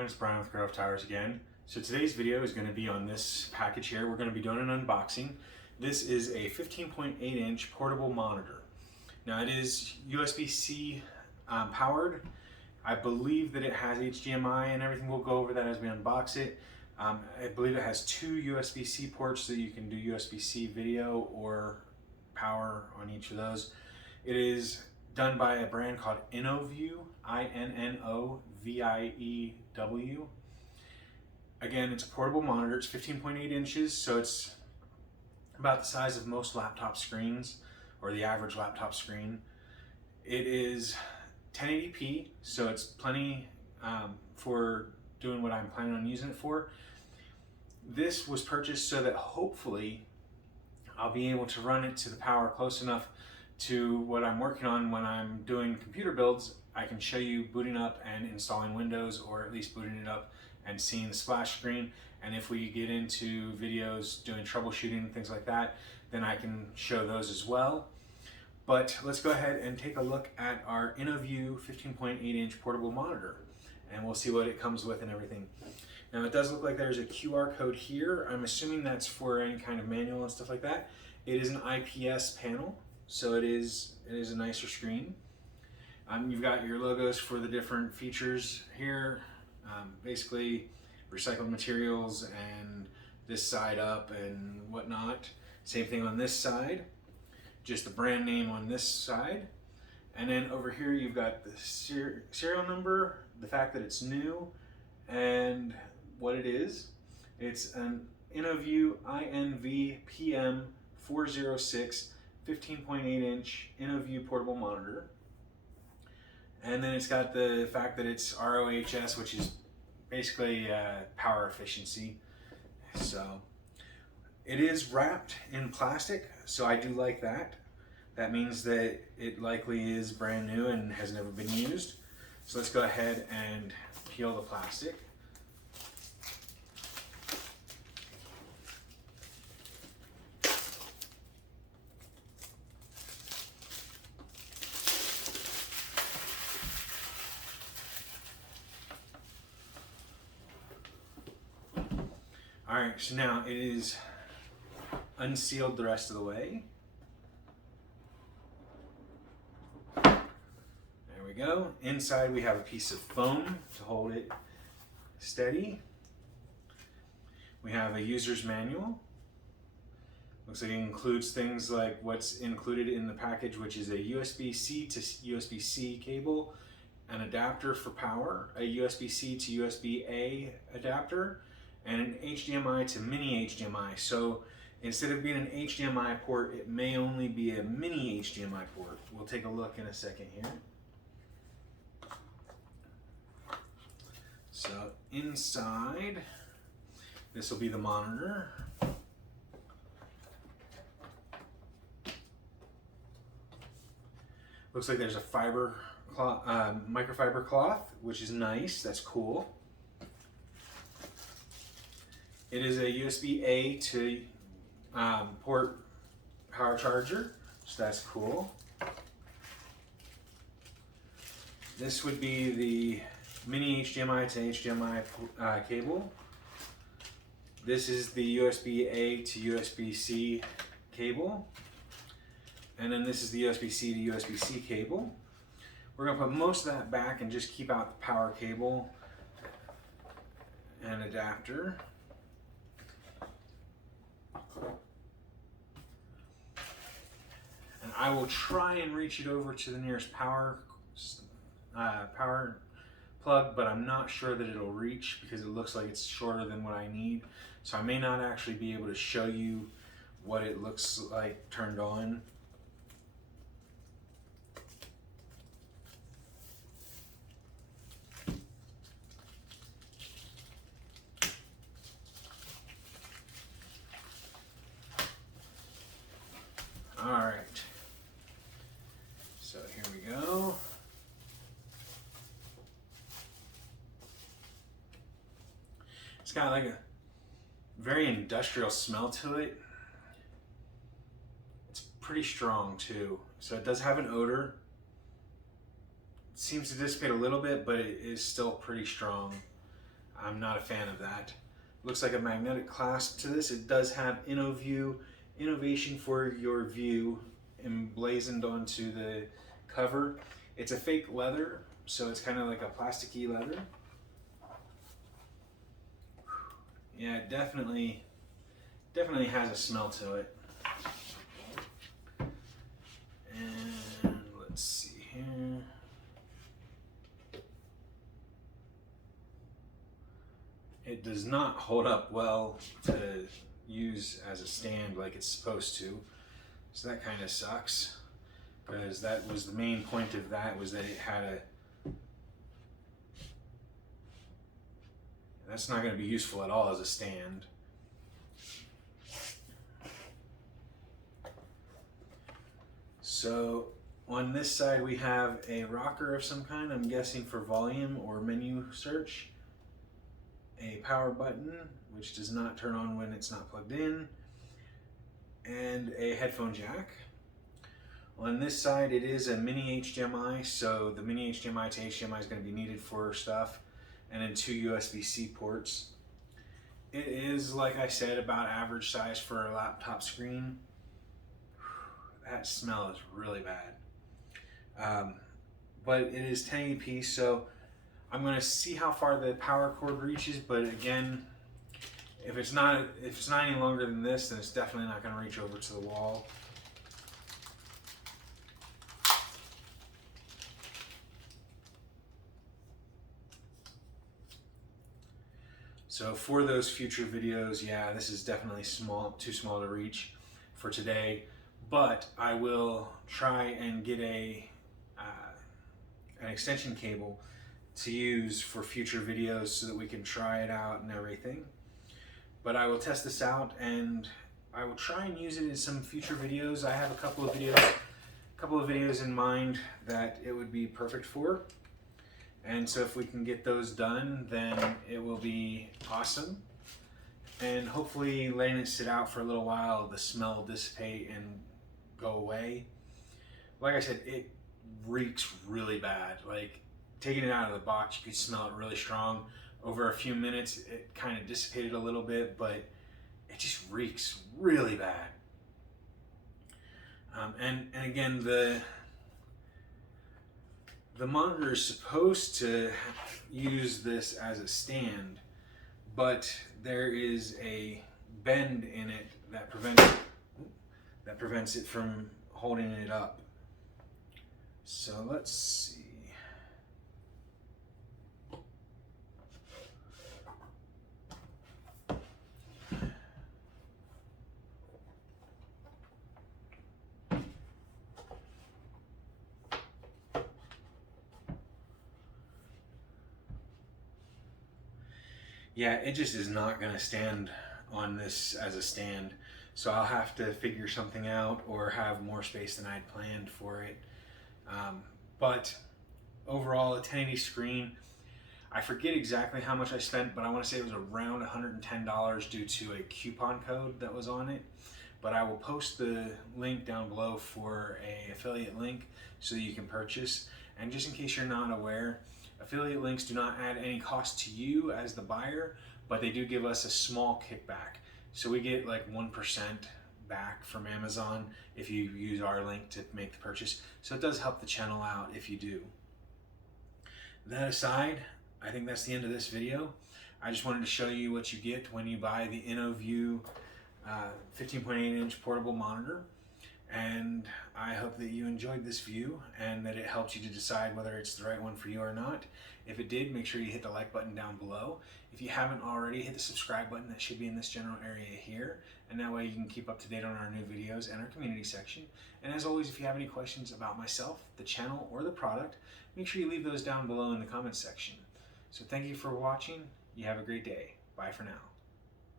everyone, it's Brian with GreyWolf Towers again. So today's video is going to be on this package here. We're going to be doing an unboxing. This is a 15.8 inch portable monitor. Now it is USB-C powered. I believe that it has HDMI and everything. We'll go over that as we unbox it. I believe it has two USB-C ports so you can do USB-C video or power on each of those. It is done by a brand called InnoView, InnoView. Again, it's a portable monitor. It's 15.8 inches, so it's about the size of most laptop screens, or the average laptop screen. It is 1080p, so it's plenty for doing what I'm planning on using it for. This was purchased so that hopefully I'll be able to run it to the power close enough to what I'm working on when I'm doing computer builds. I can show you booting up and installing Windows, or at least booting it up and seeing the splash screen. And if we get into videos doing troubleshooting and things like that, then I can show those as well. But let's go ahead and take a look at our InnoView 15.8 inch portable monitor, and we'll see what it comes with and everything. Now it does look like there's a QR code here. I'm assuming that's for any kind of manual and stuff like that. It is an IPS panel, so it is a nicer screen. You've got your logos for the different features here. Basically recycled materials and this side up and whatnot. Same thing on this side, just the brand name on this side. And then over here you've got the serial number, the fact that it's new, and what it is. It's an InnoView INVPM406 15.8 inch InnoView portable monitor. And then it's got the fact that it's ROHS, which is basically power efficiency. So it is wrapped in plastic, so I do like that. That means that it likely is brand new and has never been used. So let's go ahead and peel the plastic. Alright, so now it is unsealed the rest of the way. There we go. Inside we have a piece of foam to hold it steady. We have a user's manual. Looks like it includes things like what's included in the package, which is a USB-C to USB-C cable, an adapter for power, a USB-C to USB-A adapter, and an HDMI to mini HDMI. So instead of being an HDMI port, it may only be a mini HDMI port. We'll take a look in a second here. So inside, this will be the monitor. Looks like there's a fiber cloth, microfiber cloth, which is nice. That's cool. It is a USB-A to port power charger, so that's cool. This would be the mini HDMI to HDMI cable. This is the USB-A to USB-C cable. And then this is the USB-C to USB-C cable. We're gonna put most of that back and just keep out the power cable and adapter. And I will try and reach it over to the nearest power plug, but I'm not sure that it'll reach because it looks like it's shorter than what I need. So I may not actually be able to show you what it looks like turned on. All right, so here we go. It's got like a very industrial smell to it. It's pretty strong too. So it does have an odor. It seems to dissipate a little bit, but it is still pretty strong. I'm not a fan of that. Looks like a magnetic clasp to this. It does have InnoView, innovation for your view, emblazoned onto the cover. It's a fake leather, so it's kind of like a plasticky leather. Yeah, it definitely has a smell to it. And let's see here. It does not hold up well to use as a stand like it's supposed to, so that kind of sucks, because that was the main point of that, was that it had a, that's not going to be useful at all as a stand. So on this side we have a rocker of some kind, I'm guessing for volume or menu search. A power button, which does not turn on when it's not plugged in, and a headphone jack. On this side it is a mini HDMI, so the mini HDMI to HDMI is going to be needed for stuff, and then 2 USB-C ports. It is, like I said, about average size for a laptop screen. That smell is really bad. But it is 1080p, so I'm going to see how far the power cord reaches, but again, if it's not any longer than this, then it's definitely not going to reach over to the wall. So for those future videos, yeah, this is definitely too small to reach for today, but I will try and get an extension cable to use for future videos so that we can try it out and everything. But I will test this out and I will try and use it in some future videos. I have a couple of videos in mind that it would be perfect for. And so if we can get those done, then it will be awesome. And hopefully letting it sit out for a little while, the smell will dissipate and go away. Like I said, it reeks really bad. Like, taking it out of the box, you could smell it really strong. Over a few minutes, it kind of dissipated a little bit, but it just reeks really bad. And again, the monitor is supposed to use this as a stand, but there is a bend in it that prevents it from holding it up. So let's see. Yeah, it just is not going to stand on this as a stand, so I'll have to figure something out or have more space than I'd planned for it. But overall, a 1080 screen, I forget exactly how much I spent, but I want to say it was around $110 due to a coupon code that was on it. But I will post the link down below for an affiliate link so that you can purchase. And just in case you're not aware, affiliate links do not add any cost to you as the buyer, but they do give us a small kickback. So we get like 1% back from Amazon if you use our link to make the purchase. So it does help the channel out if you do. That aside, I think that's the end of this video. I just wanted to show you what you get when you buy the InnoView 15.8 inch portable monitor. And I hope that you enjoyed this view and that it helped you to decide whether it's the right one for you or not. If it did, make sure you hit the like button down below. If you haven't already, hit the subscribe button that should be in this general area here. And that way you can keep up to date on our new videos and our community section. And as always, if you have any questions about myself, the channel, or the product, make sure you leave those down below in the comments section. So thank you for watching. You have a great day. Bye for now.